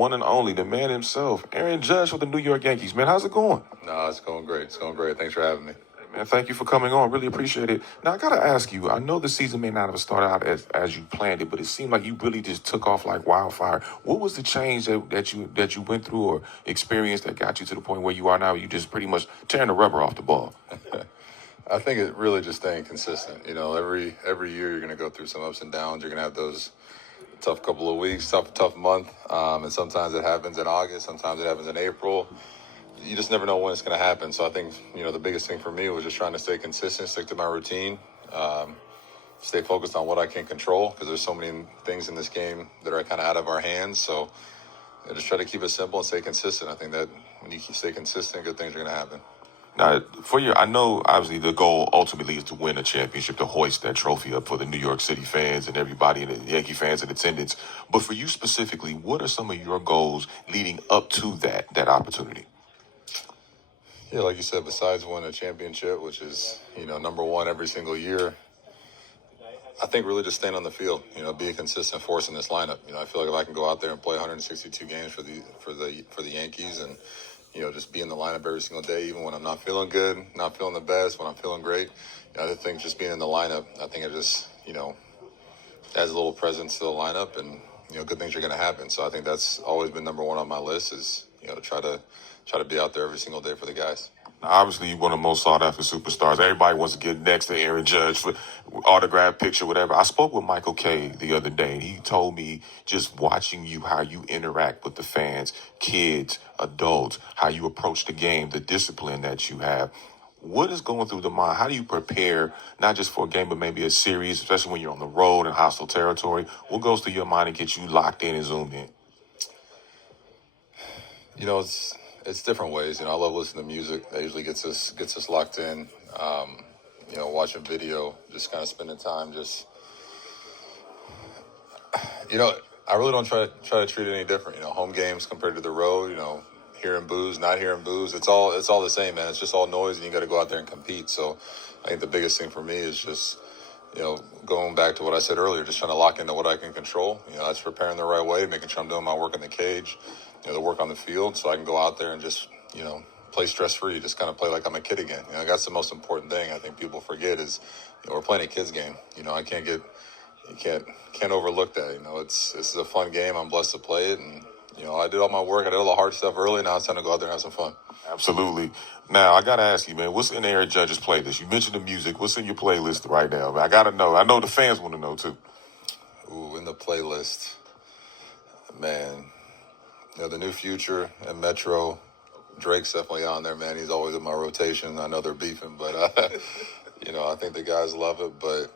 One and only, the man himself, Aaron Judge with the New York Yankees. Man, how's it going? No, it's going great. It's going great. Thanks for having me. Hey, man, thank you for coming on. Really appreciate it. Now, I got to ask you, I know the season may not have started out as you planned it, but it seemed like you really just took off like wildfire. What was the change that you went through or experienced that got you to the point where you are now? You just pretty much tearing the rubber off the ball. I think it really just staying consistent. You know, every year you're going to go through some ups and downs. You're going to have those tough couple of weeks, tough month, and sometimes it happens in August, sometimes it happens in April. You just never know when it's going to happen. So I think, you know, the biggest thing for me was just trying to stay consistent, stick to my routine, stay focused on what I can control, because there's so many things in this game that are kind of out of our hands. So I just try to keep it simple and stay consistent. I think that when you stay consistent, good things are going to happen. Now, I know obviously the goal ultimately is to win a championship, to hoist that trophy up for the New York City fans and everybody and the Yankee fans in attendance. But for you specifically, what are some of your goals leading up to that opportunity? Yeah, like you said, besides winning a championship, which is, you know, number one every single year, I think really just staying on the field, you know, be a consistent force in this lineup. You know, I feel like if I can go out there and play 162 games for the Yankees and, you know, just be in the lineup every single day, even when I'm not feeling good, not feeling the best, when I'm feeling great. You know, I think just being in the lineup, I think it just, you know, adds a little presence to the lineup, and, you know, good things are going to happen. So I think that's always been number one on my list is, you know, to try to be out there every single day for the guys. Now, obviously, you're one of the most sought-after superstars. Everybody wants to get next to Aaron Judge for autograph, picture, whatever. I spoke with Michael Kay the other day, and he told me just watching you, how you interact with the fans, kids, adults, how you approach the game, the discipline that you have. What is going through the mind? How do you prepare, not just for a game, but maybe a series, especially when you're on the road in hostile territory? What goes through your mind and gets you locked in and zoomed in? You know, it's different ways. You know, I love listening to music. That usually gets us locked in. You know, watching video, just kind of spending time. Just, you know, I really don't try to treat it any different. You know, home games compared to the road. You know, hearing boos, not hearing boos. It's all the same, man. It's just all noise, and you got to go out there and compete. So, I think the biggest thing for me is just, you know, going back to what I said earlier, just trying to lock into what I can control. You know, that's preparing the right way, making sure I'm doing my work in the cage, you know, the work on the field, so I can go out there and just, you know, play stress-free, just kind of play like I'm a kid again. You know, that's the most important thing I think people forget is, you know, we're playing a kid's game. You know, you can't overlook that. You know, this is a fun game. I'm blessed to play it, and, you know, I did all my work. I did all the hard stuff early. Now it's time to go out there and have some fun. Absolutely. Now, I got to ask you, man, what's in Aaron Judge's playlist? You mentioned the music. What's in your playlist right now? Man, I got to know. I know the fans want to know, too. Ooh, in the playlist, man, you know, the New Future and Metro, Drake's definitely on there, man. He's always in my rotation. I know they're beefing, but, you know, I think the guys love it. But,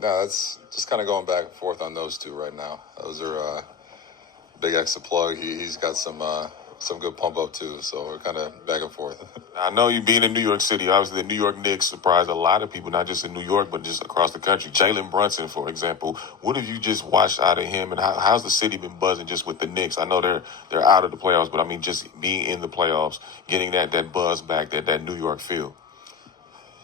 no, it's just kind of going back and forth on those two right now. Those are Big X the Plug. He's got some good pump up too, so we're kind of back and forth. I know you being in New York City, obviously the New York Knicks surprised a lot of people, not just in New York, but just across the country. Jalen Brunson, for example, what have you just watched out of him, and how's the city been buzzing just with the Knicks? I know they're out of the playoffs, but I mean just being in the playoffs, getting that buzz back, that New York feel.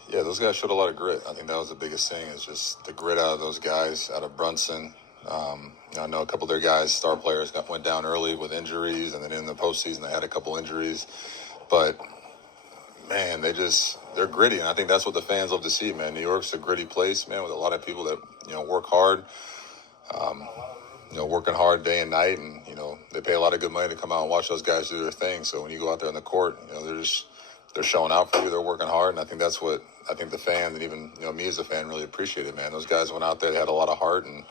Yeah, those guys showed a lot of grit. I think that was the biggest thing, is just the grit out of those guys, out of Brunson. I know a couple of their guys, star players, went down early with injuries, and then in the postseason they had a couple injuries. But, man, they're gritty, and I think that's what the fans love to see, man. New York's a gritty place, man, with a lot of people that, you know, work hard, you know, working hard day and night, and, you know, they pay a lot of good money to come out and watch those guys do their thing. So when you go out there on the court, you know, they're showing out for you, they're working hard, and I think that's what I think the fans and even, you know, me as a fan really appreciated, man. Those guys went out there, they had a lot of heart, and,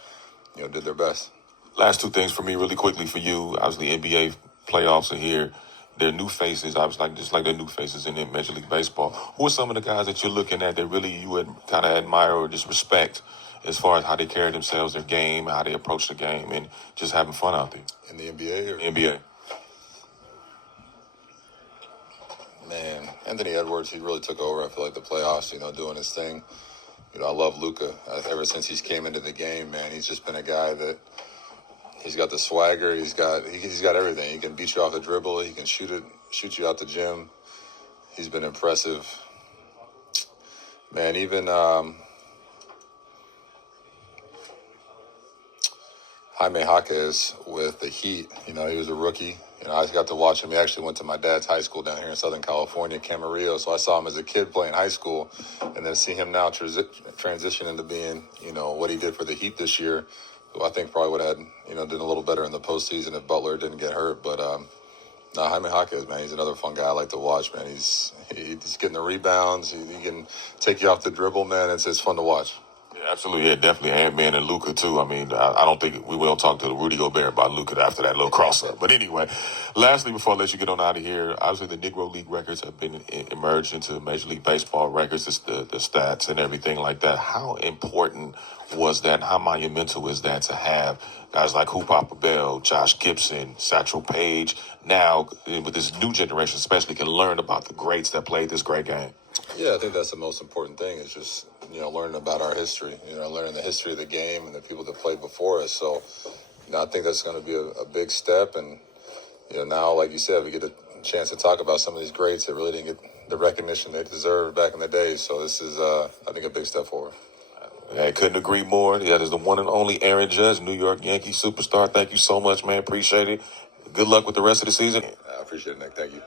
you know, did their best. Last two things for me really quickly for you. Obviously, NBA playoffs are here. They're new faces, obviously, just like they're new faces in Major League Baseball. Who are some of the guys that you're looking at that really you would kind of admire or just respect as far as how they carry themselves, their game, how they approach the game, and just having fun out there? In the NBA? Or? NBA. Man, Anthony Edwards, he really took over, I feel like, the playoffs, you know, doing his thing. You know, I love Luka. Ever since he's came into the game, man, he's just been a guy that he's got the swagger. He's got everything. He can beat you off the dribble. He can shoot you out the gym. He's been impressive. Man, even Jaime Jaquez with the Heat. You know, he was a rookie. You know, I got to watch him. He actually went to my dad's high school down here in Southern California, Camarillo. So I saw him as a kid playing high school, and then see him now transition into being, you know, what he did for the Heat this year. Who I think probably would have had, you know, did a little better in the postseason if Butler didn't get hurt. But no, Jaime Jaquez, man, he's another fun guy I like to watch, man. He's getting the rebounds. He can take you off the dribble, man. It's fun to watch. Yeah, absolutely. Yeah, definitely. Ant-Man and Luka, too. I mean, I don't think we will talk to Rudy Gobert about Luka after that little cross-up. But anyway, lastly, before I let you get on out of here, obviously the Negro League records have been emerged into Major League Baseball records, it's the stats and everything like that. How important was that? How monumental is that to have guys like Hoopa Bell, Josh Gibson, Satchel Paige, now with this new generation especially, can learn about the greats that played this great game? Yeah, I think that's the most important thing is just, you know, learning about our history, you know, learning the history of the game and the people that played before us. So, you know, I think that's going to be a big step. And, you know, now, like you said, we get a chance to talk about some of these greats that really didn't get the recognition they deserved back in the day. So this is, I think, a big step forward. I couldn't agree more. That is the one and only Aaron Judge, New York Yankees superstar. Thank you so much, man. Appreciate it. Good luck with the rest of the season. I appreciate it, Nick. Thank you.